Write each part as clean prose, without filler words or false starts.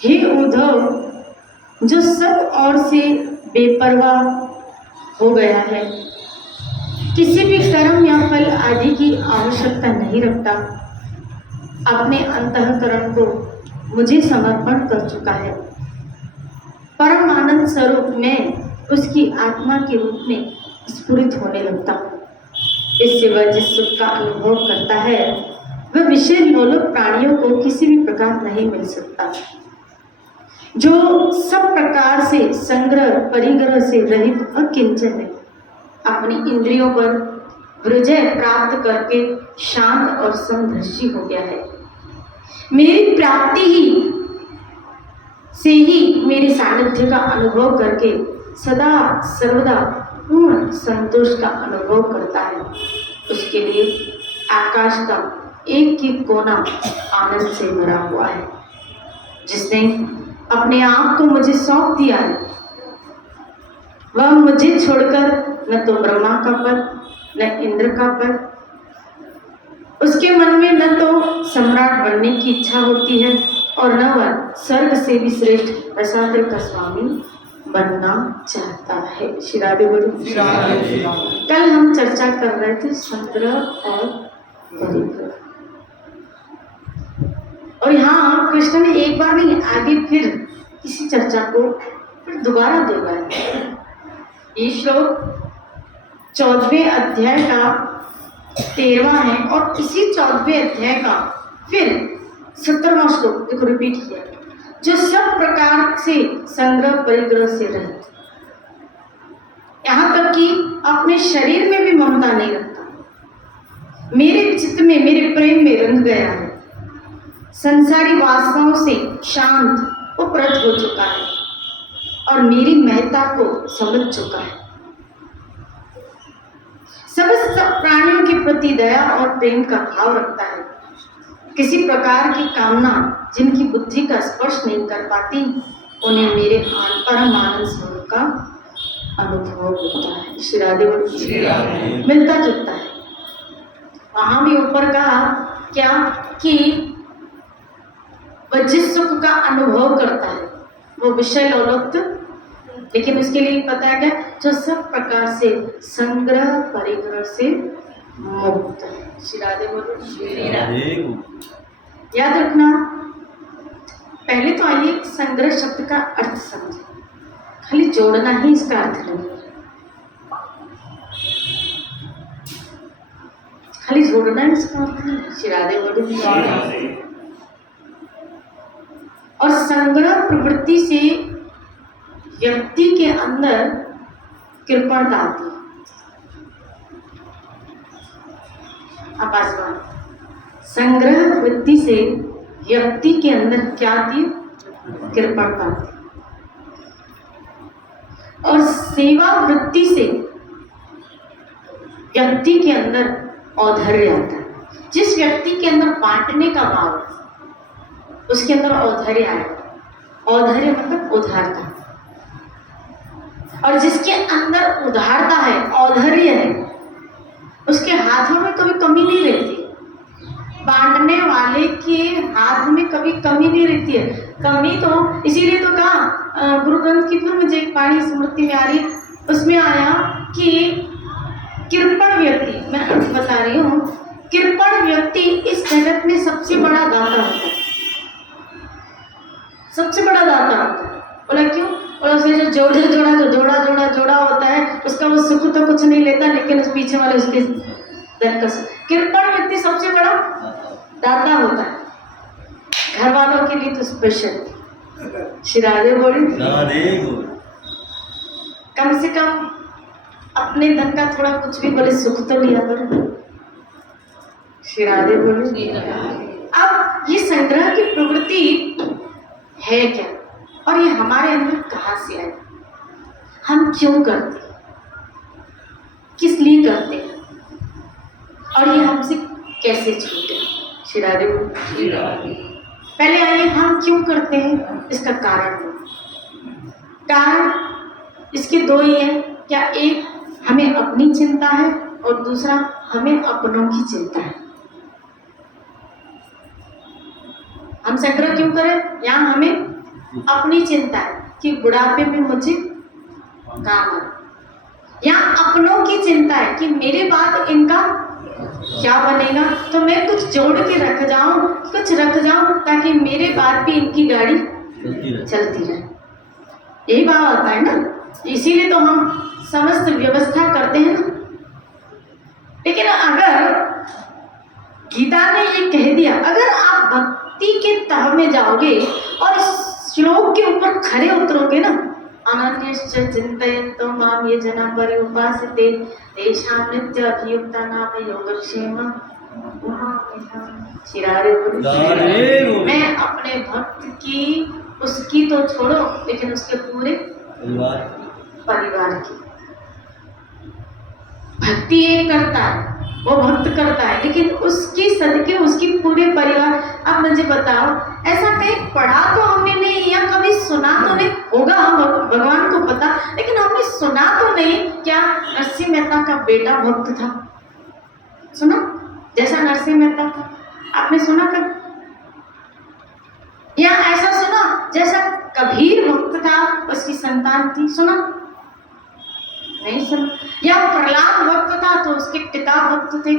हे उद्धव, जो सब ओर से बेपरवाह हो गया है, किसी भी कर्म या फल आदि की आवश्यकता नहीं रखता, अपने अंतःकरण को मुझे समर्पण कर चुका है। परम आनंद स्वरूप में उसकी आत्मा के रूप में स्फुरित होने लगता हूँ। इससे वह जिस सुख का अनुभव करता है वह विषय लोलुप प्राणियों को किसी भी प्रकार नहीं मिल सकता। जो सब प्रकार से संग्रह परिग्रह से रहित अकिंचन है, अपनी इंद्रियों पर विजय प्राप्त करके शांत और समदर्शी हो गया है। मेरी प्राप्ति ही से ही मेरे सानिध्य का अनुभव करके सदा सर्वदा पूर्ण संतोष का अनुभव करता है। उसके लिए आकाश का एक ही कोना आनंद से भरा हुआ है। जिसने अपने आप को मुझे सौंप दिया है, वह मुझे छोड़कर न तो ब्रह्मा का पद न इंद्र का पद, उसके मन में न तो सम्राट बनने की इच्छा होती है और न वह स्वर्ग से भी श्रेष्ठ रसातल का स्वामी बनना चाहता है। श्री राधे बोलो। कल हम चर्चा कर रहे थे संग्रह और परिग्रह, और यहाँ कृष्ण ने एक बार नहीं आगे फिर इसी चर्चा को फिर दोबारा दोहराया। ये श्लोक 14वें अध्याय का 13वां है और इसी 14वें अध्याय का फिर 17वां श्लोक देखो रिपीट किया, जो सब प्रकार से संग्रह परिग्रह से रहित, यहाँ तक कि अपने शरीर में भी ममता नहीं रखता, मेरे चित्त में मेरे प्रेम में रंग गया है, संसारी वासनाओं से शांत उपरत हो चुका है और मेरी महत्ता को समझ चुका है। समस्त प्राणियों के प्रति दया और प्रेम का भाव रखता है। किसी प्रकार की कामना जिनकी बुद्धि का स्पर्श नहीं कर पाती, उन्हें मेरे परम आनंद स्वरूप का अनुभव होता है। श्री राधे मिलता जुलता है। वहां भी ऊपर कहा क्या कि वह जिस सुख का अनुभव करता है वो विषय लोलुप्त, लेकिन उसके लिए पता है क्या, जो सब प्रकार से संग्रह परिग्रह से मुक्त है। श्री राधे बोलो। याद रखना, पहले तो आइए संग्रह शब्द का अर्थ समझे, खाली जोड़ना ही इसका अर्थ नहीं, खाली जोड़ना ही इसका अर्थ नहीं। श्री राधे बोलो। और संग्रह प्रवृत्ति से व्यक्ति के अंदर कृपा डालती है। संग्रह वृत्ति से व्यक्ति के अंदर क्या आती है, कृपा आती है। और सेवा वृत्ति से व्यक्ति के अंदर औदार्य आता है। जिस व्यक्ति के अंदर बांटने का भाव है उसके अंदर औदार्य आएगा। औदार्य मतलब उदारता, और जिसके अंदर उदारता है, औदार्य है, उसके हाथों में कभी कमी नहीं रहती। बांटने वाले के हाथ में कभी कमी नहीं रहती है। कमी तो इसीलिए तो कहा, गुरु ग्रंथ की फिर मुझे एक पानी स्मृति में आ रही, उसमें आया कि कृपण व्यक्ति, मैं अर्थ बता रही हूँ, कृपण व्यक्ति इस जगत में सबसे बड़ा दाता होता है। सबसे बड़ा दाता होता है। बोला क्यों? बोला उसने जो जोड़ा होता है उसका वो सुख तो कुछ नहीं लेता, लेकिन उस पीछे वाले उसके कृपण व्यक्ति सबसे बड़ा दाता होता है। घर वालों के लिए तो स्पेशल। श्री राधे बोली। कम से कम अपने धन का थोड़ा कुछ भी बोले सुख तो लिया करो। श्री राधे बोली। अब ये संग्रह की प्रवृत्ति है क्या, और ये हमारे अंदर कहाँ से आए, हम क्यों करते हैं, किस लिए करते हैं, और ये हमसे कैसे छूटे। श्री राधे बोली। पहले आइए हम क्यों करते हैं, इसका कारण इसके दो ही है क्या, एक हमें अपनी चिंता है और दूसरा हमें अपनों की चिंता है। संग्रह क्यों करें? यहाँ हमें अपनी चिंता है कि बुढ़ापे में मुझे काम आए, यहाँ अपनों की चिंता है कि मेरे बाद इनका क्या बनेगा, तो मैं कुछ जोड़ के रख जाऊं, कुछ रख जाऊं ताकि मेरे बाद भी इनकी गाड़ी चलती रहे। यही भाव आता है ना, इसीलिए तो हम समस्त व्यवस्था करते हैं ना। लेकिन अगर गीता ने ये कह दिया, अगर आप भक्ति के तह में जाओगे और इस श्लोक के ऊपर खरे उतरोगे ना, अनन्यश्च चिन्तयन्तो मां ये जना पर्युपासते तेषां नित्यभियुक्तानां योगक्षेमं शिरारे। मैं अपने भक्त की, उसकी तो छोड़ो, लेकिन उसके पूरे परिवार की भक्ति एक करता है, वो भक्त करता है, लेकिन उसकी सदके उसकी पूरे परिवार। अब मुझे बताओ, ऐसा कहीं पढ़ा तो हमने नहीं या कभी सुना तो नहीं होगा, भगवान को पता, लेकिन हमने सुना तो नहीं क्या नरसिंह मेहता का बेटा भक्त था? सुना? जैसा नरसिंह मेहता था, आपने सुना कभी? या ऐसा सुना जैसा कबीर भक्त था, उसकी संतान थी? सुना? नहीं सुना। या प्रहलाद भक्त था तो उसके पिता भक्त थे?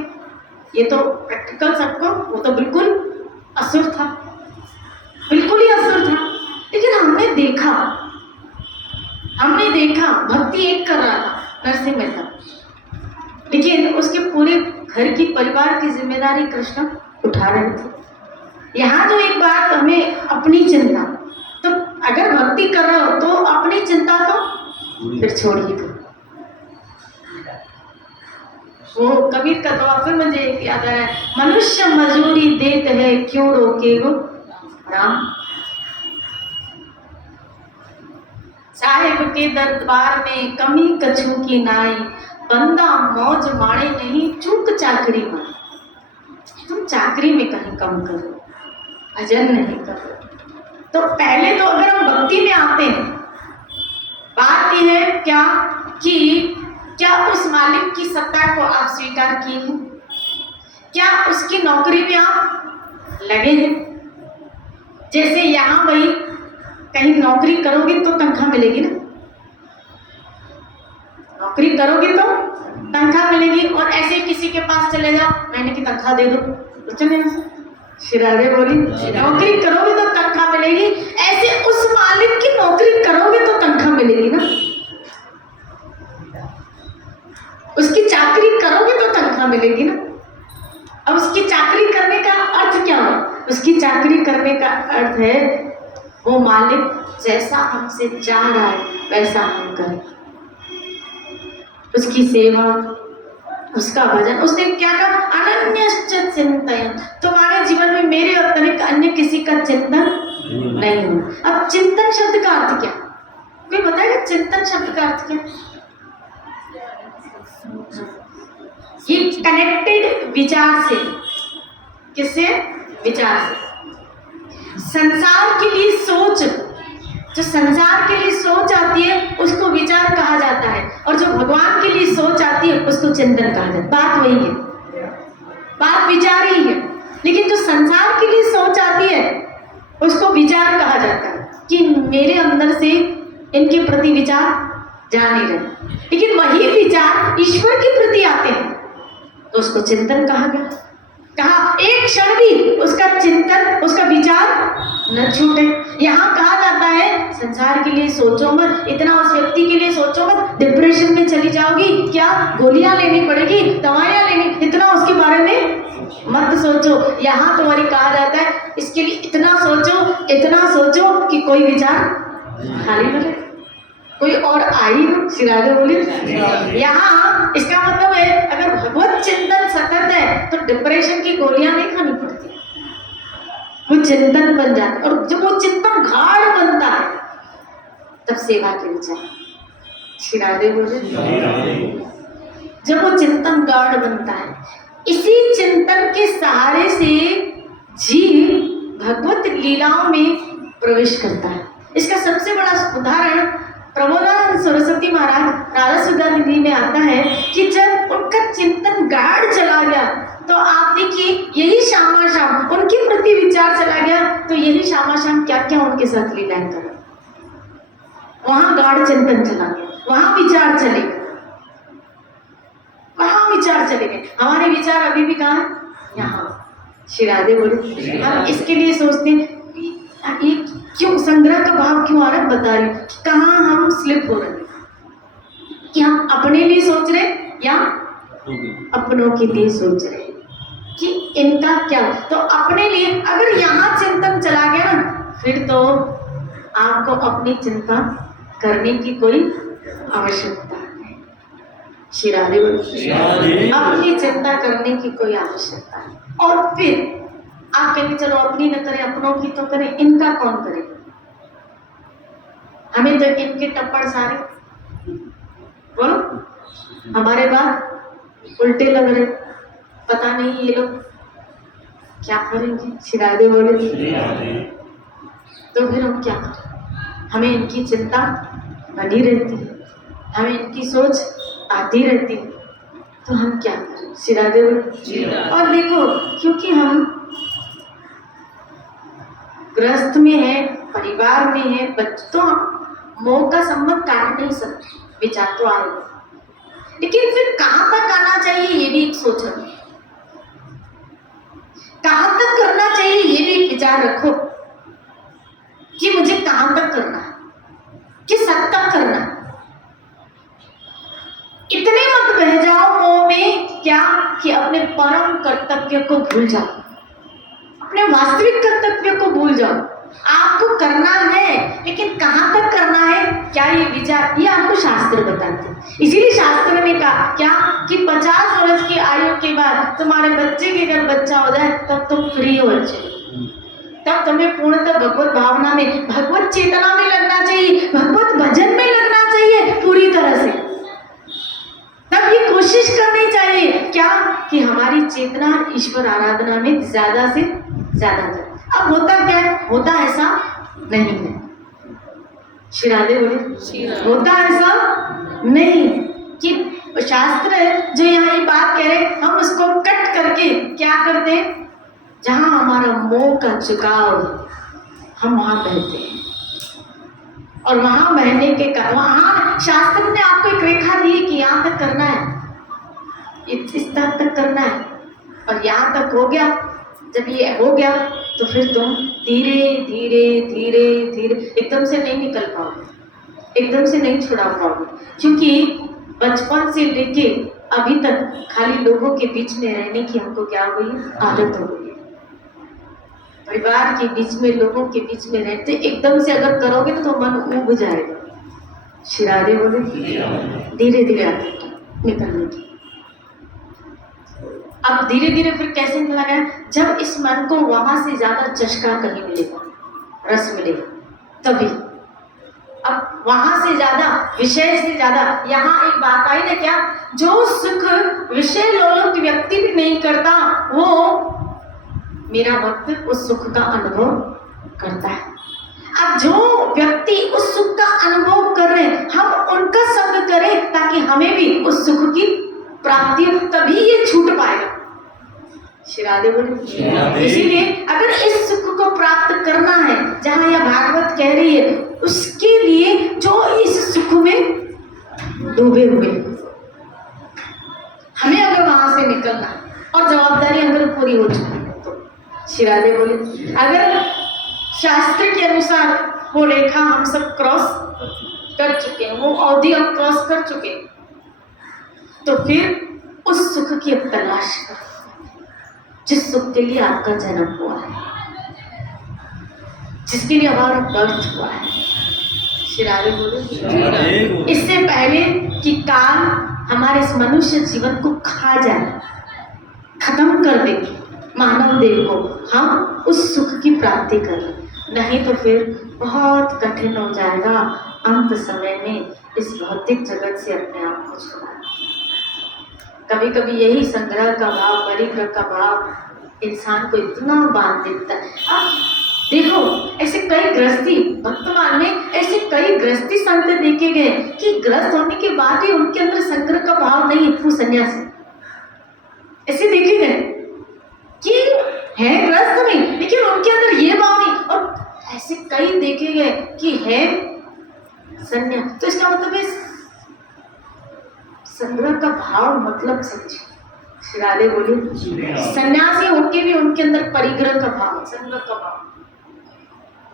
ये तो प्रैक्टिकल सबको, वो तो बिल्कुल असुर था, बिल्कुल ही असुर था। लेकिन हमने देखा भक्ति एक कर रहा था नरसिंह मेहता, लेकिन उसके पूरे घर की परिवार की जिम्मेदारी कृष्ण उठा रहे थे। यहाँ जो एक बात हमें अपनी चिंता, तो अगर भक्ति कर रहे हो तो अपनी चिंता तो फिर छोड़िए। तो वो कबीर का दुआ फिर मुझे याद आया, मनुष्य मजूरी देते है क्यों रोके वो राम, साहेब के दरबार में कमी कछू की नाई, बंदा मौज माणे नहीं चूक चाकरी में। तुम चाकरी में कहीं कम करो, अजन नहीं करो। तो पहले तो अगर हम भक्ति में आते हैं, बात यह है क्या कि क्या उस मालिक की सत्ता को आप स्वीकार किए हैं? क्या उसकी नौकरी में आप लगे हैं? जैसे यहाँ भाई कहीं नौकरी करोगे तो तनख्वाह मिलेगी ना, नौकरी करोगे तो तनख्वाह मिलेगी, और ऐसे किसी के पास चले जाओ, महीने की तनख्वाह दे दो तो चलेगा? शिरारे बोली, नौकरी करोगे तो तनख्वाह मिलेगी, ऐसे उस मालिक की नौकरी करोगे तो तनख्वाह मिलेगी ना, उसकी चाकरी करोगे तो तनख्वाह मिलेगी ना। अब उसकी चाकरी करने का अर्थ क्या है? उसकी चाकरी करने का अर्थ है वो मालिक जैसा हमसे चाह रहा है वैसा हम करें, उसकी सेवा, उसका भजन। उसने क्या कहा? अनन्यश्च चिंतयन्, तुम्हारे जीवन में मेरे अतिरिक्त अन्य किसी का चिंतन नहीं हो। अब चिंतन शब्द का अर्थ क्या? कोई बताएगा चिंतन शब्द का अर्थ क्या? ये कनेक्टेड विचार से, किससे? विचार से। संसार के लिए सोच, जो संसार के लिए सोच आती है उसको विचार कहा जाता है, और जो भगवान के लिए सोच आती है उसको चिंतन कहा जाता है। बात वही है, बात विचार ही है, लेकिन जो संसार के लिए सोच आती है उसको विचार कहा जाता है कि मेरे अंदर से इनके प्रति विचार जा नहीं रहे। लेकिन वही विचार ईश्वर के प्रति आते हैं तो उसको चिंतन कहा गया। कहा एक क्षण भी उसका चिंतन, उसका विचार न छूटे। यहाँ कहा जाता है संसार के लिए सोचो मत, इतना उस व्यक्ति के लिए सोचो मत, डिप्रेशन में चली जाओगी, क्या गोलियां लेनी पड़ेगी, दवाइयां लेनी, इतना उसके बारे में मत सोचो। यहाँ तुम्हारी कहा जाता है इसके लिए इतना सोचो कि कोई विचार खाली न रहे, कोई और आई हो। शिरागे बोली, यहाँ इसका मतलब है अगर भगवत चिंतन सतत है तो डिप्रेशन की गोलियां नहीं खानी पड़ती, वो चिंतन बन जाता है। और जब वो चिंतन गाढ़ बनता है तब सेवा के विचार। शिरागे बोले, जब वो चिंतन गाढ़ बनता है, इसी चिंतन के सहारे से जीव भगवत लीलाओं में प्रवेश करता है। इसका सबसे बड़ा उदाहरण प्रबोधानंद सरस्वती महाराज नारद सुधा निधि में आता है कि जब उनका चिंतन गाढ़ चला गया तो आप देखिए यही शाम उनके प्रति विचार चला गया तो यही शामाशाम क्या क्या उनके साथ लीलाएं करा। वहां गाढ़ चिंतन चला गया, वहां विचार चले गए, वहां विचार चले गए। हमारे विचार अभी भी कहाँ है? यहाँ। श्री राधे बोले। हम इसके लिए सोचते हैं ये क्यों संग्रह का भाव क्यों आ रहा है, बता रही हूँ। कहाँ हम स्लिप हो रहे हैं कि हम अपने लिए सोच रहे या अपनों के लिए सोच रहे कि इनका क्या। तो अपने लिए अगर यहाँ चिंतन चला गया ना, फिर तो आपको अपनी चिंता करने की कोई आवश्यकता नहीं। श्री राधे बोले। अपनी चिंता करने की कोई आवश्यकता नहीं। और फिर आप कहेंगे चलो अपनी न करें, अपनों की तो करें, इनका कौन करे? हमें तो इनके टप्पड़ सारे बोलो हमारे बाद उल्टे लग रहे, पता नहीं ये लोग क्या करेंगे। श्री राधे बोले। तो फिर हम क्या करें? हमें इनकी चिंता बनी रहती है, हमें इनकी सोच आती रहती है, तो हम क्या करें? श्री राधे बोले। और देखो, क्योंकि हम गृहस्थ में है, परिवार में है, बच्चों मोह का संबंध काट नहीं सकते, विचार तो आएगा, लेकिन फिर कहां तक आना चाहिए ये भी एक सोच रखो, कहां तक करना चाहिए ये भी एक विचार रखो कि मुझे कहां तक करना है, किस हद तक करना है। इतने मत बह जाओ मोह में क्या कि अपने परम कर्तव्य को भूल जाओ, अपने वास्तविक कर्तव्य को भूल जाओ। आपको करना है, लेकिन कहां तक करना है, क्या ये विचार, ये आपको शास्त्र बताते हैं। इसीलिए शास्त्र ने कहा क्या कि 50 वर्ष की आयु के बाद तुम्हारे बच्चे के अगर बच्चा हो जाए तब तुम फ्री हो जाए, तब तुम्हें पूर्णतः भगवत भावना में, भगवत चेतना में लगना चाहिए, भगवत भजन में लगना चाहिए पूरी तरह से। तब ये कोशिश करनी चाहिए क्या कि हमारी चेतना ईश्वर आराधना में ज्यादा से ज्यादा जाए। अब होता क्या है? होता ऐसा नहीं है। श्री राधे बोले। होता ऐसा नहीं कि शास्त्र जो यहाँ ये बात कह रहे हम उसको कट करके क्या करते हैं, जहां हमारा मोह का झुकाव हम वहां बहते हैं, और वहां बहने के कारण वहां शास्त्र ने आपको एक रेखा दी कि यहाँ तक करना है, इस तक करना है, और यहाँ तक हो गया। जब ये हो गया तो फिर तुम धीरे धीरे धीरे धीरे, एकदम से नहीं निकल पाओगे, एकदम से नहीं छुड़ा पाओगे, क्योंकि बचपन से लेके अभी तक खाली लोगों के बीच में रहने की हमको क्या हो गई, आदत हो गई है। परिवार के बीच में, लोगों के बीच में रहते एकदम से अगर करोगे तो मन ऊब जाएगा। श्री राधे बोले। धीरे धीरे आदत निकलने की। अब धीरे धीरे फिर कैसे निकला गया, जब इस मन को वहां से ज्यादा चस्का कहीं मिलेगा, रस मिलेगा, तभी। अब वहां से ज्यादा, विषय से ज्यादा, यहाँ एक बात आई ना क्या, जो सुख विषय लोलुप व्यक्ति भी नहीं करता वो मेरा भक्त उस सुख का अनुभव करता है। अब जो व्यक्ति उस सुख का अनुभव कर रहे हैं, हम उनका संग करें ताकि हमें भी उस सुख की प्राप्ति हो, तभी ये छूट पाएगा। श्री राधे बोले। इसीलिए अगर इस सुख को प्राप्त करना है, जहां यह भागवत कह रही है, उसके लिए जो इस सुख में डूबे हुए, हमें अगर वहां से निकलना और जवाबदारी अगर पूरी हो चुकी है तो श्री राधे बोले। अगर शास्त्र के अनुसार वो रेखा हम सब क्रॉस कर चुके हैं, वो अवधि हम क्रॉस कर चुके हैं, तो फिर उस सुख की अब तलाश करो जिस सुख के लिए आपका जन्म हुआ है, जिसके लिए हमारा बर्थ हुआ है। श्री राधे बोले। इससे पहले कि काल हमारे इस मनुष्य जीवन को खा जाए, खत्म कर दे मानव देह को, हम उस सुख की प्राप्ति करें, नहीं तो फिर बहुत कठिन हो जाएगा अंत समय में इस भौतिक जगत से अपने आप को छुड़ाना। कभी कभी यही संग्रह का भाव, परिग्रह का भाव इंसान को इतना बांध देता है। अब देखो ऐसे कई गृहस्थी, वर्तमान में ऐसे कई गृहस्थी संत देखे गए कि ग्रस्त होने के बाद ही उनके अंदर संग्रह का भाव नहीं है, वो सन्यासी ऐसे देखे गए कि है ग्रस्त नहीं, लेकिन उनके अंदर ये भाव नहीं, और कई देखे गए कि है संन्यास। तो इसका मतलब है संग्रह का भाव मतलब समझे। श्री राधे बोले सन्यासी होके भी उनके अंदर परिग्रह का भाव, संग्रह का भाव।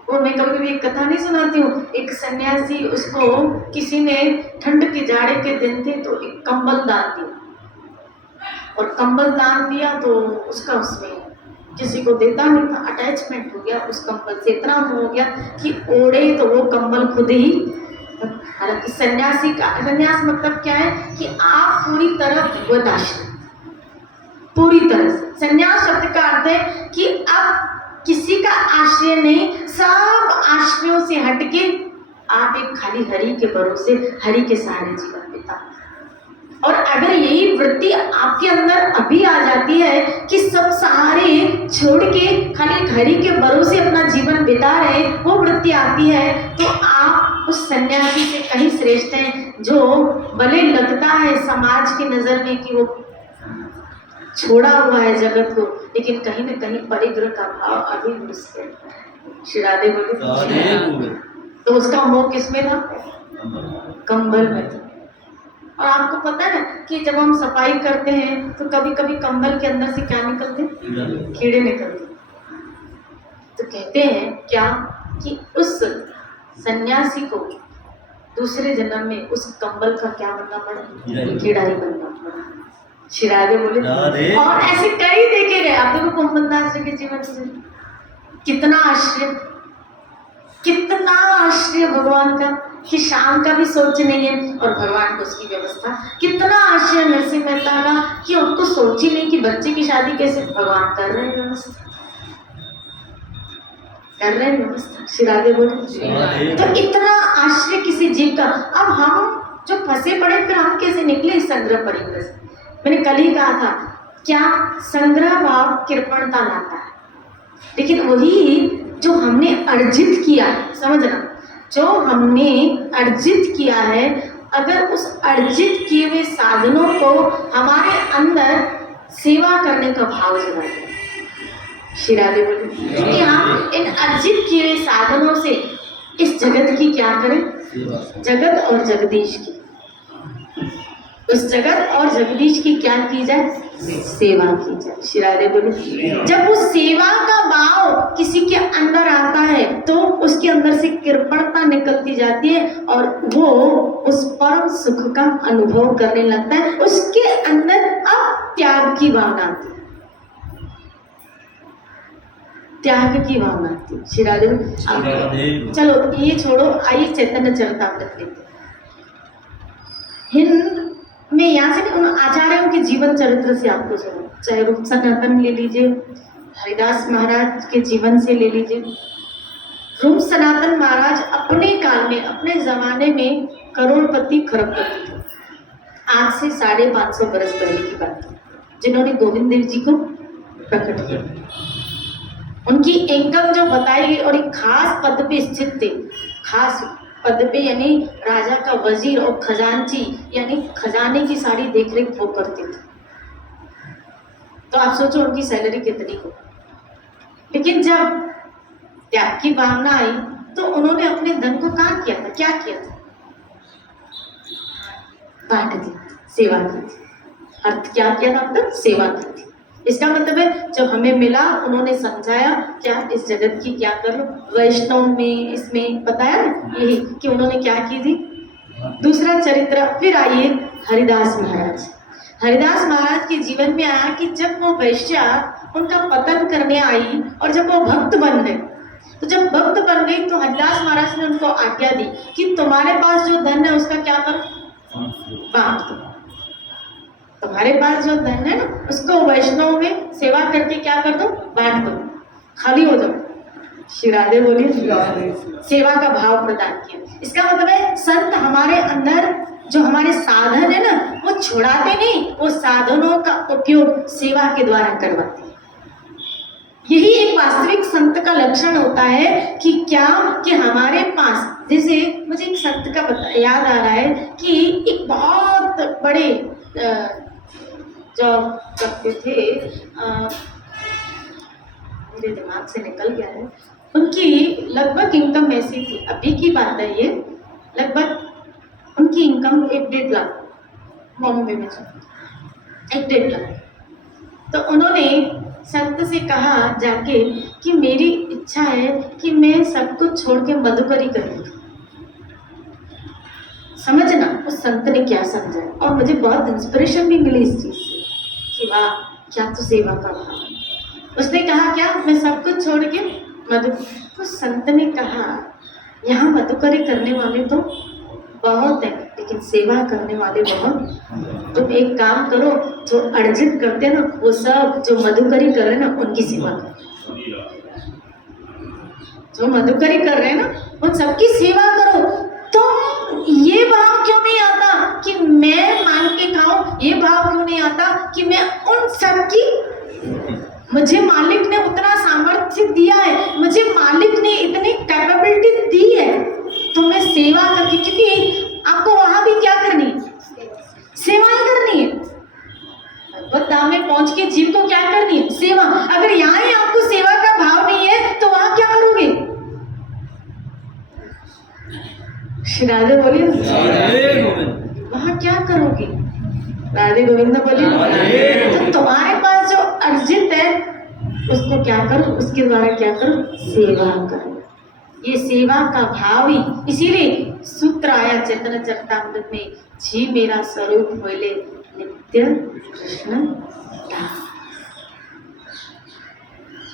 वो मैं कभी कभी एक कथा नहीं सुनाती हूँ। एक सन्यासी, उसको किसी ने ठंड के जाड़े के दिन थे तो एक कंबल दान दिया, और कंबल दान दिया तो उसका उसमें किसी को देता नहीं था, अटैचमेंट हो गया उस कंबल से, इतना हो गया कि ओढ़े तो वो कंबल खुद ही। हालांकि सन्यासी का सन्यास मतलब क्या है कि आप पूरी तरह भगवदाश्रय, पूरी तरह से। सन्यास शब्द का अर्थ है कि अब किसी का आश्रय नहीं, सब आश्रयों से हटके आप एक खाली हरि के भरोसे, हरि के सहारे जीवन बिता। और अगर यही वृत्ति आपके अंदर अभी आ जाती है कि सब सहारे छोड़ के खाली हरि के भरोसे अपना जीवन बिता रहे, वो वृत्ति आती है, तो आप उस सन्यासी से कहीं श्रेष्ठ हैं, जो भले लगता है समाज की नजर में कि वो छोड़ा हुआ है जगत को, लेकिन कहीं न कहीं परिग्रह का भाव अभी उसके। श्री राधे बोले तो उसका मोह किसमें था? कंबल में था। और आपको पता है कि जब हम सफाई करते हैं तो कभी कभी कंबल के अंदर से क्या निकलते? कीड़े निकलते। तो कहते हैं क्या कि उस सन्यासी को दूसरे जन्म में उस कंबल का क्या बनना पड़ा? कीड़ा ही बनना पड़ा। श्री राधे बोले और ऐसे कई देखे गए। आप देखो कुंभन दास जी के जीवन से कितना आश्चर्य, कितना आश्चर्य भगवान का, कि शाम का भी सोच नहीं है और भगवान को उसकी व्यवस्था। कितना आश्चर्य नरसिंह मेहता का कि उनको सोच ही नहीं कि बच्चे की शादी कैसे, भगवान कर रहे हैं व्यवस्था, कर रहे हैं व्यवस्था। श्री राधे बोले तो इतना आश्चर्य किसी जीव का। अब हम जो फंसे पड़े, फिर हम कैसे निकले इस संग्रह परिग्रह से? मैंने कल ही कहा था, क्या संग्रह भाव कृपणता लाता है, लेकिन वही जो हमने अर्जित किया, समझना, जो हमने अर्जित किया है, अगर उस अर्जित किए हुए साधनों को हमारे अंदर सेवा करने का भाव जगा दे। श्री राधे बोले कि हम इन अर्जित किए हुए साधनों से इस जगत की क्या करें? जगत और जगदीश की, उस जगत और जगदीश की क्या की जाए? सेवा की जाए। श्री राधे बोले जब उस सेवा का भाव किसी के अंदर आता है तो उसके अंदर से कृपणता निकलती जाती है और वो उस परम सुख का अनुभव करने लगता है। उसके अंदर अब त्याग की भावना आती है, त्याग की भावना आती है। श्री राधे बोले चलो ये छोड़ो, आइए चैतन्य चरितामृत लेते हैं। हिंद में यहाँ से उन आचार्यों के जीवन चरित्र से आपको सुनो, चाहे रूप सनातन ले लीजिए, हरिदास महाराज के जीवन से ले लीजिए। रूप सनातन महाराज अपने काल में, अपने जमाने में करोड़पति खरबपति थे। आज से 550 बरस पहले की बात है, जिन्होंने गोविंद देव जी को प्रकट किया। उनकी इनकम जो बताई गई, और एक खास पद पे स्थित थे, खास पद पे, यानी राजा का वजीर और खजांची, यानी खजाने की सारी देखरेख वो करते थे। तो आप सोचो उनकी सैलरी कितनी हो। लेकिन जब त्याग की भावना आई तो उन्होंने अपने धन को कहाँ किया था? क्या किया था? बांट दिया, सेवा की थी। अर्थ क्या किया था? मतलब सेवा की थी। इसका मतलब है जब हमें मिला उन्होंने समझाया, क्या इस जगत की क्या करो, वैष्णव में इसमें बताया यही कि उन्होंने क्या की थी। दूसरा चरित्र फिर आइए हरिदास महाराज। हरिदास महाराज के जीवन में आया कि जब वो वैश्या उनका पतन करने आई और जब वो भक्त बन गए, तो जब भक्त बन गई तो हरिदास महाराज ने उनको आज्ञा दी कि तुम्हारे पास जो धन है उसका क्या करो? बांट दो। तुम्हारे पास जो धन है ना उसको वैष्णव में सेवा करके क्या कर दो? बांट दो, खाली हो जाओ। श्री राधे बोली सेवा का भाव प्रदान किया। इसका मतलब है संत हमारे अंदर जो हमारे साधन है ना वो छुड़ाते नहीं, वो साधनों का उपयोग सेवा के द्वारा करवाते हैं। यही एक वास्तविक संत का लक्षण होता है कि क्या कि हमारे पास, जैसे मुझे एक संत का याद आ रहा है कि एक बहुत बड़े जॉब करते थे, मेरे दिमाग से निकल गया है, उनकी लगभग इनकम ऐसी थी, अभी की बात है ये, लगभग उनकी इनकम 1-1.5 लाख बॉम्बे में, 1-1.5 लाख। तो उन्होंने संत से कहा जाके कि मेरी इच्छा है कि मैं सब कुछ छोड़ के मधुकरी करूँ। समझना उस संत ने क्या समझा, और मुझे बहुत इंस्पिरेशन भी मिली इस चीज से कि वाह क्या तो सेवा का भाव। उसने कहा क्या, मैं सब कुछ छोड़ के मधु। तो संत ने कहा यहाँ मधुकरी करने वाले तो बहुत है, लेकिन सेवा करने वाले बहुत। तुम एक काम करो, जो अर्जित करते ना वो सब जो मधुकरी कर रहे ना उनकी सेवा करो। जो मधुकरी कर रहे हैं ना उन सबकी सेवा करो। तो ये भाव क्यों नहीं आता कि मैं मांग के खाऊं, ये भाव क्यों नहीं आता कि मैं उन सबकी, मुझे मालिक ने उतना सामर्थ्य दिया है, मुझे मालिक ने इतनी कैपेबिलिटी दी है, तो मैं सेवा करके, क्योंकि आपको वहां भी क्या करनी है, सेवा ही करनी है। भगवत धाम में पहुंच के जीव को क्या करनी है, सेवा। अगर यहाँ ही आपको सेवा का भाव नहीं है तो वहां क्या करोगे? श्री राधे बोलिए, वहां क्या करोगे? राधे गोविंद बोलिए। तो तुम्हारे पास जो अर्जित है उसको क्या करो, उसके द्वारा क्या करो, सेवा करो। ये सेवा का भाव ही, इसीलिए सूत्र आया चैतन्य चरितामृत में, जी मेरा स्वरूप बोले नित्य कृष्ण दास।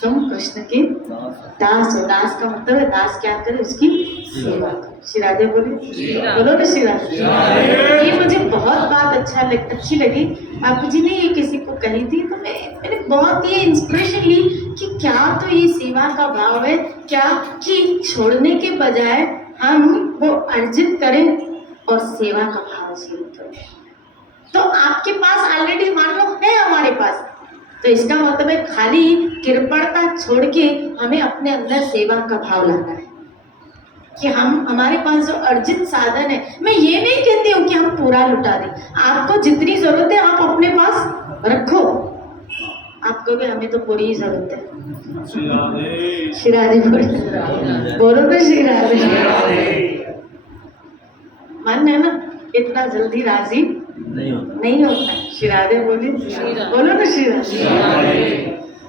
तुम कृष्ण के दास हो। दास का मतलब है दास क्या करे, उसकी सेवा करे। श्री राधे बोले, बोलो ना श्री राधे। ये मुझे बहुत बात अच्छी लगी। बापू जी ने ये किसी को कही थी, तो मैंने बहुत ये इंस्पिरेशन ली कि क्या तो ये सेवा का भाव है क्या, कि छोड़ने के बजाय हम वो अर्जित करें और सेवा का भाव जीवित करें। तो आपके पास ऑलरेडी मान लो है हमारे पास, तो इसका मतलब है खाली कृपणता छोड़ के हमें अपने अंदर सेवा का भाव लाना है कि हम, हमारे पास जो अर्जित साधन है, मैं ये नहीं कहती हूँ कि हम पूरा लुटा दें, आपको जितनी जरूरत है आप अपने पास रखो। आप कहोगे हमें तो पूरी ही जरूरत है। श्री राधे बोलो ना श्री राधे। मन है ना इतना जल्दी राजी नहीं होता। श्री राधे बोलिए, बोलो ना श्री राधे।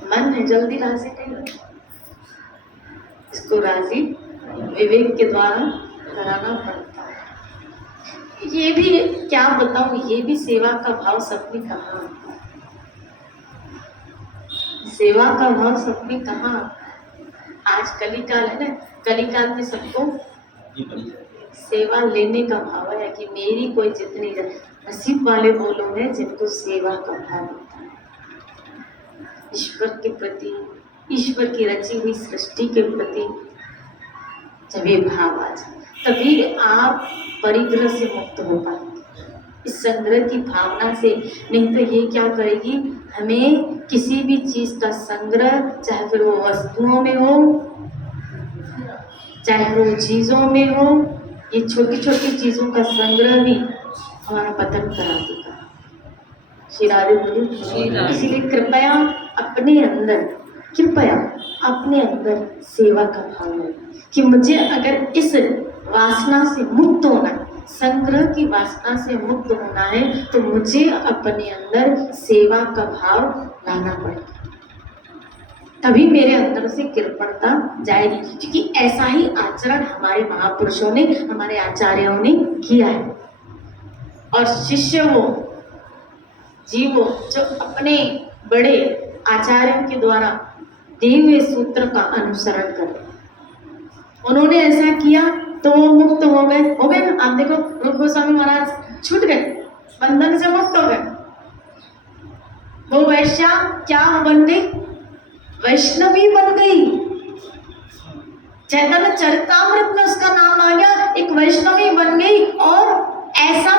मन है जल्दी राजी नहीं होता, इसको राजी विवेक के द्वारा कराना पड़ता है। ये भी क्या बताऊं, ये भी सेवा का भाव सब में कहाँ आता है, सेवा का भाव सब में कहाँ आता है। आज कलिकाल है ना, कलिकाल में सबको सेवा लेने का भाव है कि मेरी कोई जितनी, नसीब वाले वो लोग हैं जिनको सेवा का भाव होता है, ईश्वर के प्रति, ईश्वर की रची हुई सृष्टि के प्रति जब ये भाव आ जाए तभी आप परिग्रह से मुक्त हो पाएंगे, इस संग्रह की भावना से। नहीं तो ये क्या करेगी, हमें किसी भी चीज का संग्रह, चाहे फिर वो वस्तुओं में हो, चाहे वो चीजों में हो, ये छोटी छोटी चीजों का संग्रह भी हमारा पतन करा देगा। श्री राधे बोलिए। इसीलिए कृपया अपने अंदर सेवा का भाव है कि मुझे अगर इस वासना से मुक्त होना है, संग्रह की वासना से मुक्त होना है, तो मुझे अपने अंदर सेवा का भाव लाना पड़ेगा, तभी मेरे अंदर से कृपणता जाएगी। क्योंकि ऐसा ही आचरण हमारे महापुरुषों ने, हमारे आचार्यों ने किया है। और शिष्य वो, जीव वो जो अपने बड़े आचार्यों के द्वारा दिए हुए सूत्र का अनुसरण करें, उन्होंने ऐसा किया तो वो मुक्त हो गए ना। आप देखो रूप गोस्वामी महाराज छूट गए, बंधन से मुक्त हो गए। वो वैश्या क्या बन गई, वैष्णवी बन गई। चैतन्य चरितामृत में उसका नाम आ गया, एक वैष्णवी बन गई, और ऐसा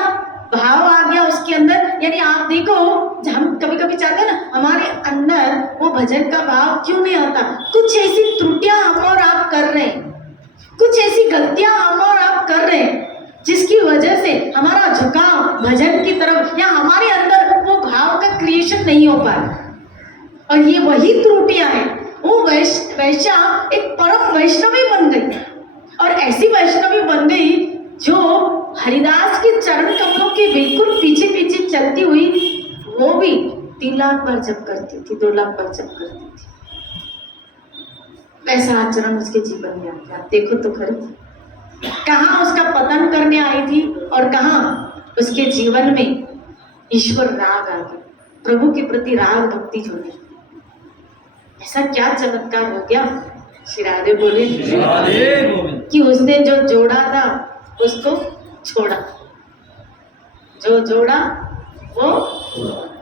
भाव आ गया उसके अंदर। यानी आप देखो, हम कभी कभी चाहते हैं ना हमारे अंदर वो भजन का भाव क्यों नहीं आता, कुछ ऐसी त्रुटियां हम और आप कर रहे हैं, कुछ ऐसी गलतियां हम और आप कर रहे हैं जिसकी वजह से हमारा झुकाव भजन की तरफ या हमारे अंदर वो भाव का क्रिएशन नहीं हो पा रहा। और ये वही त्रुटियां हैं, वो वैश्या एक परम वैष्णवी बन गई, और ऐसी वैष्णवी बन गई जो हरिदास के चरण कमलों के बिल्कुल पीछे पीछे चलती हुई, वो भी 3 लाख बार जप करती थी, 2 लाख बार जप करती थी। वैसा आचरण उसके जीवन में आ गया। देखो तो खरी, कहाँ उसका पतन करने आई थी और कहाँ उसके जीवन में ईश्वर राग आ गया, प्रभु के प्रति राग भक्ति जुड़ी। ऐसा क्या चमत्कार हो गया। श्री राधे बोले कि उसने जो जोड़ा था उसको छोड़ा, जो जोड़ा वो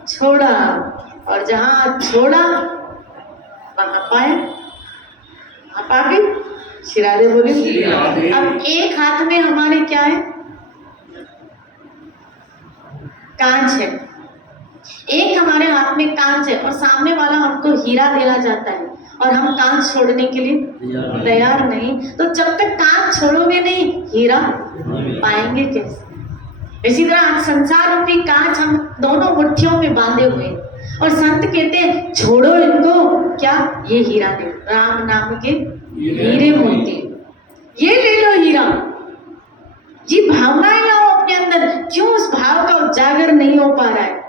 छोड़ा, और जहां छोड़ा वहां पाया, वहां पा गई। श्री राधे बोले अब एक हाथ में हमारे क्या है, कांच है, एक हमारे हाथ में कांच है, और सामने वाला हमको हीरा देना चाहता है, और हम कांच छोड़ने के लिए तैयार नहीं। तो जब तक कांच छोड़ोगे नहीं, हीरा पाएंगे कैसे। इसी तरह आज संसार रूपी कांच हम दोनों मुट्ठियों में बांधे हुए, और संत कहते हैं छोड़ो इनको, क्या ये हीरा दे, राम नाम के हीरे मोती, ये ले लो हीरा। जी भावनाएं लाओ अपने अंदर। क्यों उस भाव का उजागर नहीं हो पा रहा है?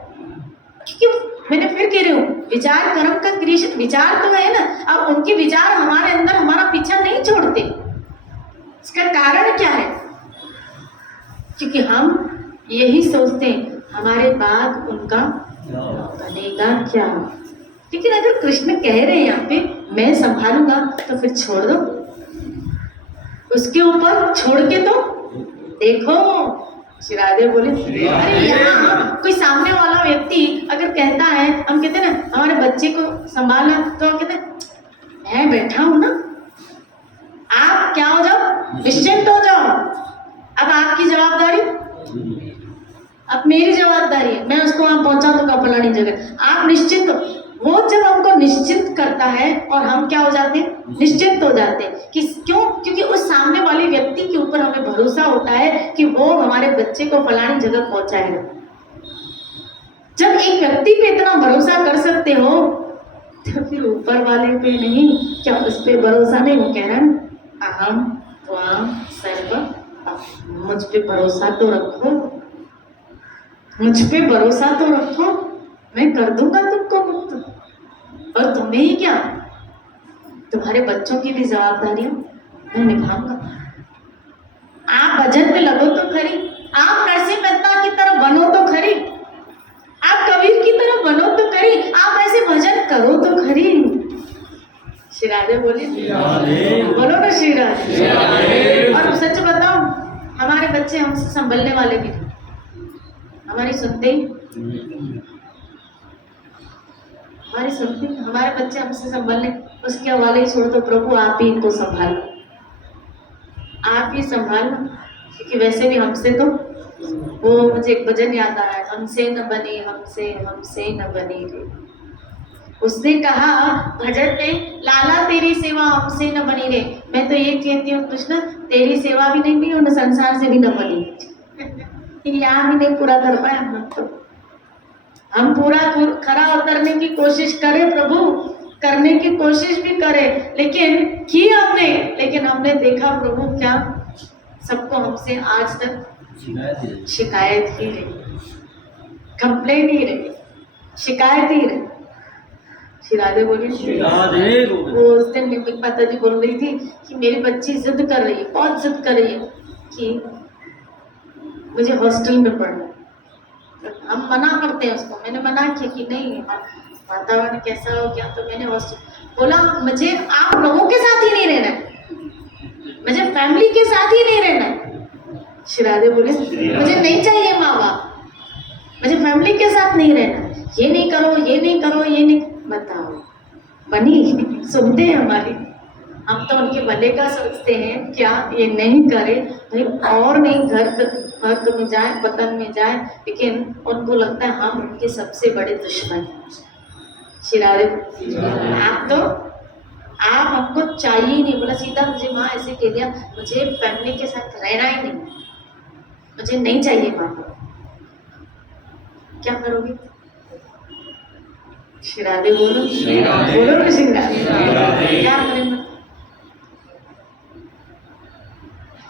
क्योंकि मैंने फिर कह रही हूँ, विचार कर्म का क्रिएशन, विचार तो है ना, अब उनके विचार हमारे अंदर हमारा पीछा नहीं छोड़ते। इसका कारण क्या है? क्योंकि हम यही सोचते हैं हमारे बाद उनका बनेगा क्या। लेकिन अगर कृष्ण कह रहे हैं यहाँ पे मैं संभालूंगा, तो फिर छोड़ दो, उसके ऊपर छोड़ के तो देखो। श्री राधे बोले अरे यहाँ कोई सामने वाला व्यक्ति अगर कहता है, हम कहते हैं ना हमारे बच्चे को संभालना, तो हम कहते हैं मैं बैठा हूं ना, आप क्या हो जाओ, निश्चिंत हो जाओ, अब आपकी जवाबदारी, अब मेरी जवाबदारी है, मैं उसको वहां पहुंचा दूंगा फलानी जगह, आप निश्चिंत हो। वो जब हमको निश्चिंत करता है और हम क्या हो जाते हैं, निश्चिंत हो जाते हैं। क्यों? क्योंकि उस सामने वाले व्यक्ति के ऊपर हमें भरोसा होता है कि वो हमारे बच्चे को फलानी जगह पहुंचाएगा। जब एक व्यक्ति पे इतना भरोसा कर सकते हो, तो फिर ऊपर वाले पे नहीं, क्या उस पे भरोसा नहीं? वो कह रहा है अहम त्वाम सर्व, मुझ पे भरोसा तो रखो, मुझ पे भरोसा तो रखो, मैं कर दूंगा तुमको मुक्त। और तुम्हें ही क्या, तुम्हारे बच्चों की भी जवाबदारियां मैं निभाऊंगा। आप भजन में लगो तो खरी, आप नरसिंह मेहता की तरह बनो तो खरी, आप कबीर की तरह बनो तो खरी, आप ऐसे भजन करो तो खरी। श्री राधे बोले बोलो ना श्री राधे। और सच बताओ, हमारे बच्चे हमसे संभलने वाले भी नहीं, हमारी सुनते ही, हमारी सुनते, हमारे बच्चे हमसे संभलने, उसके हवाले ही छोड़ दो, प्रभु आप ही इनको संभालो, आप ही संभालो। क्योंकि वैसे भी हमसे तो, वो मुझे एक भजन याद आ रहा है, हमसे न बनी, हमसे न बनी रे। उसने कहा भजन में, लाला तेरी सेवा हमसे न बनी रे। मैं तो ये कहती हूँ कृष्ण, तेरी सेवा भी नहीं हुई और न संसार से भी न बनी। यहाँ भी नहीं पूरा कर पाए हम तो। हम पूरा खरा उतरने की कोशिश करें प्रभु, करने की कोशिश भी करें, लेकिन की हमने, लेकिन हमने देखा प्रभु क्या सबको हमसे आज तक शिकायत ही रही, कंप्लेंट ही रही, शिकायत ही रही। श्री राधे बोली। वो उस दिन मेरी माता जी बोल रही थी कि मेरी बच्ची जिद कर रही है, बहुत जिद कर रही है कि मुझे हॉस्टल में पढ़ना। हम मना करते हैं उसको, मैंने मना किया कि नहीं, वातावरण कैसा हो गया, तो मैंने हॉस्टल बोला, मुझे आप लोगों के साथ ही नहीं रहना है, मुझे फैमिली के साथ ही नहीं रहना है। श्री राधे बोले मुझे नहीं चाहिए माँ बाप, मुझे फैमिली के साथ नहीं रहना, ये नहीं करो, ये नहीं करो, ये नहीं। बताओ बनी सुनते हैं हमारी, हम तो उनके भले का सोचते हैं, क्या ये नहीं करे भाई, और नहीं घर में जाए, पतन में जाए, लेकिन उनको लगता है हम उनके सबसे बड़े दुश्मन हैं। श्री राधे। आप तो, आप हमको चाहिए ही नहीं। बोला सीधा मुझे माँ ऐसे कह दिया, मुझे फैमिली के साथ रहना ही नहीं, मुझे नहीं चाहिए माँ। क्या करोगे? श्री राधे बोलो, बोलो ना श्री राधे। क्या करें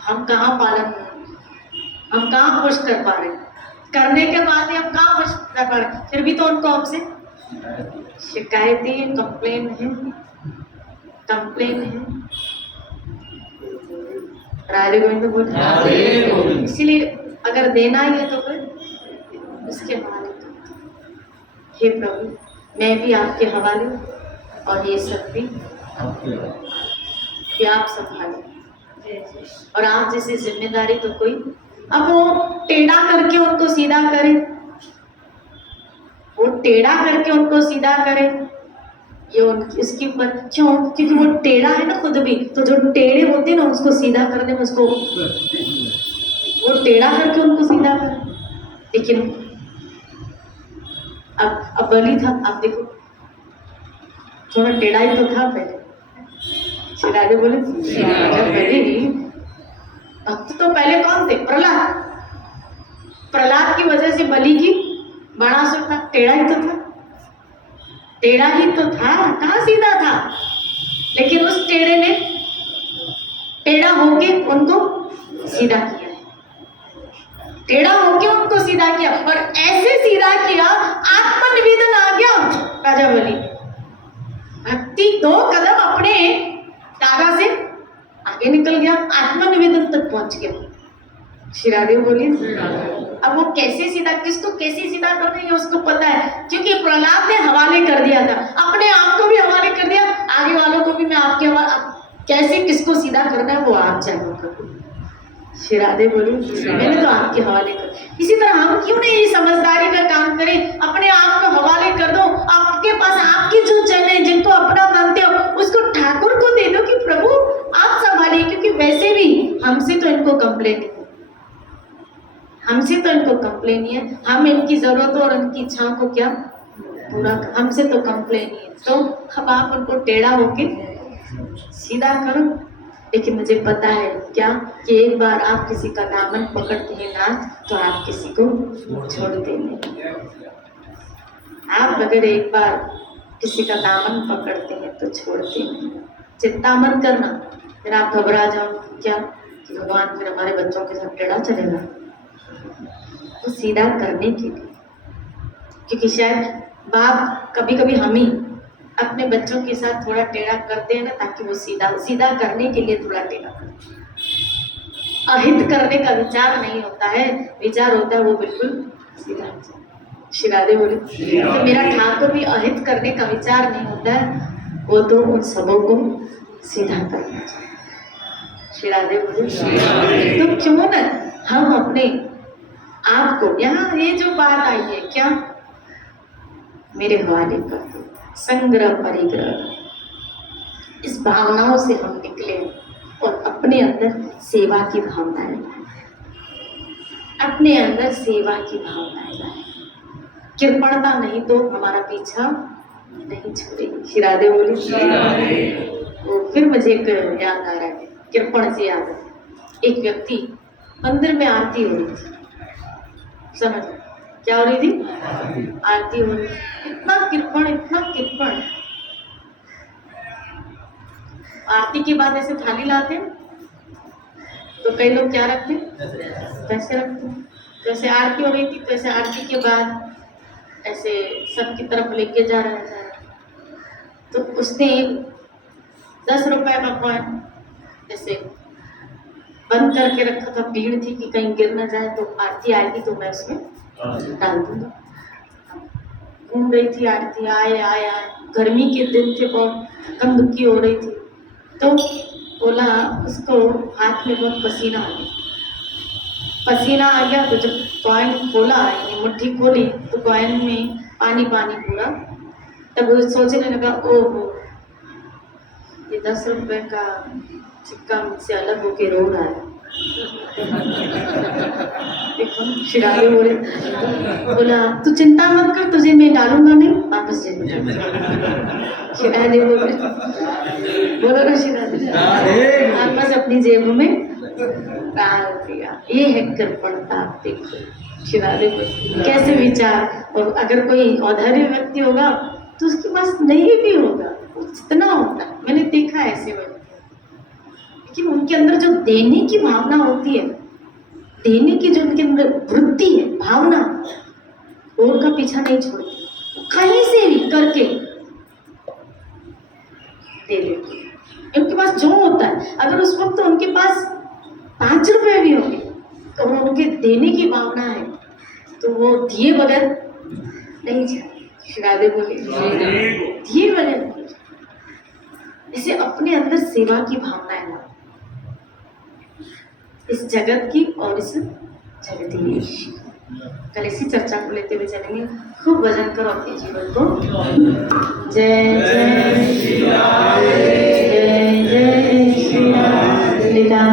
हम कहाँ पालन, हम कहाँ खुश कर पा रहे, करने के बाद ही हम कहाँ खुश कर पा रहे, फिर भी तो उनको हमसे शिकायत है, कंप्लेन है, कंप्लेन है। राधे गोविंद बोल। इसीलिए अगर देना ही है तो फिर उसके हवाले, हे प्रभु मैं भी आपके हवाले और ये सब भी आप संभालें। और आप जैसी जिम्मेदारी तो कोई, अब वो टेढ़ा करके उनको सीधा करे, वो टेढ़ा करके उनको सीधा करे, ये इसके ऊपर क्यों, क्योंकि वो टेढ़ा है ना खुद भी, तो जो टेढ़े होते हैं ना उसको सीधा करने में उसको वो टेढ़ा करके उनको सीधा करे। लेकिन अब बलि था, आप देखो थोड़ा टेढ़ा ही तो था पहले। श्री राधे बोले पहले ही भक्त तो पहले कौन थे, प्रहलाद। प्रहलाद की वजह से बलि की बाणासुर था, टेढ़ा ही तो था, टेढ़ा ही तो था, कहाँ सीधा था। लेकिन उस टेढ़े ने टेढ़ा होके उनको सीधा किया, टेढ़ा होके उनको सीधा किया, और ऐसे सीधा किया आत्मनिवेदन आ गया राजा बलि। भक्ति 2 कदम अपने दादा से आगे निकल गया, आत्मनिवेदन तक पहुंच गया। श्री राधे बोलिए। अब वो कैसे सीधा, किसको कैसे सीधा करना है उसको पता है, क्योंकि प्रहलाद ने हवाले कर दिया था, अपने आप को भी हवाले कर दिया, आगे वालों को भी मैं आपके हवाले, कैसे किसको सीधा करना है वो आप जानो करो। श्री राधे बोलिए, मैंने तो आपके हवाले कर। इसी तरह हम क्यों नहीं ये समझदारी का काम करें, अपने आप को हवाले कर दो, आपके पास आपकी जो चले जिनको अपना मानते हो उसको ठाकुर को दे दो कि प्रभु आप संभालिए, क्योंकि वैसे भी हमसे तो इनको कंप्लेन है, हमसे तो इनको कंप्लेन ही है, हम इनकी जरूरतों और इनकी इच्छाओं को क्या पूरा, हमसे तो कंप्लेन ही है। तो अब आप उनको टेढ़ा होके सीधा करो। लेकिन मुझे पता है क्या कि एक बार आप किसी का दामन पकड़ते हैं ना तो आप किसी को छोड़ते नहीं। आप अगर एक बार किसी का दामन पकड़ते हैं तो छोड़ते नहीं। चिंता मत करना, फिर आप घबरा जाओ क्या कि भगवान फिर हमारे बच्चों के साथ टेढ़ा चलेगा, तो सीधा करने के लिए, क्योंकि शायद बाप कभी कभी हम ही अपने बच्चों के साथ थोड़ा टेढ़ा करते हैं ना, ताकि वो सीधा करने के लिए थोड़ा टेढ़ा करते। अहित करने का विचार नहीं होता है, विचार होता है वो बिल्कुल सीधा। श्री राधे बोले, तो मेरा ठाकुर भी अहित करने का विचार नहीं होता है, वो तो उन सबों को सीधा करना चाहिए। श्री राधे बोले, तो क्यों न हम अपने आप को, यहाँ ये जो बात आई है क्या, मेरे हवाले कर दो, संग्रह परिग्रह, इस भावनाओं से हम निकले और अपने अंदर सेवा की भावनाएं लाए, अपने अंदर सेवा की भावनाएं लाए। कृपणता नहीं तो हमारा पीछा नहीं छोड़ेगी। श्री राधे बोली। वो फिर मुझे एक याद आ रहा है, कृपण से याद है, एक व्यक्ति मंदिर में आरती हो रही थी, समझ क्या हो रही थी, आरती हो रही, इतना कृपण, इतना कृपण। आरती के बाद ऐसे थाली लाते तो कई लोग क्या रखते, पैसे रखते। तो ऐसे आरती हो रही थी, तो ऐसे आरती के बाद ऐसे सबकी तरफ लेके जा रहा था, तो उसने 10 रुपए का कॉइन ऐसे बंद करके रखा था, भीड़ थी कि कहीं गिर ना जाए, तो आरती आएगी तो मैं उसमें डाल दूंगा। घूम रही थी आरती, आए आए आए, गर्मी के दिन थे, बहुत कम दुखी हो रही थी, तो बोला उसको हाथ में बहुत पसीना आ गया, पसीना आ गया। तो जब कॉइन खोला, मुट्ठी खोली, तो कॉइन में पानी पानी पूरा। तब वो सोचने लगा, ओहो ये 10 रुपए का सिक्का मुझसे अलग होके रो रहा है। देखो श्री राधे बोला तू चिंता मत कर, तुझे मैं डालूंगा नहीं, वापस जेब में। श्री राधे बोलो ना श्री राधे, वापस अपनी जेब में डाल दिया। ये है कृपणता। देखो श्री राधे कैसे विचार। और अगर कोई औदार्य व्यक्ति होगा तो उसके पास नहीं भी होगा, वो जितना होता है, मैंने देखा है ऐसे बच्चे, लेकिन उनके अंदर जो देने की भावना होती है, देने की जो उनके अंदर वृत्ति है, भावना, वो उनका पीछा नहीं छोड़ती, कहीं से भी करके दे देती है। उनके पास जो होता है, अगर उस वक्त तो उनके पास 5 रुपए भी होंगे तो वो उनके देने की भावना है, तो वो दिए बगैर नहीं जाते। राधे बोले दिए बगैर नहीं जाते। इसे अपने अंदर सेवा की भावना है ना, इस जगत की और इस जगदीश। कल इसी चर्चा को लेते हुए चलेंगे। खूब भजन करो अपने जीवन को। जय जय श्री राधे, जय जय श्री राधे।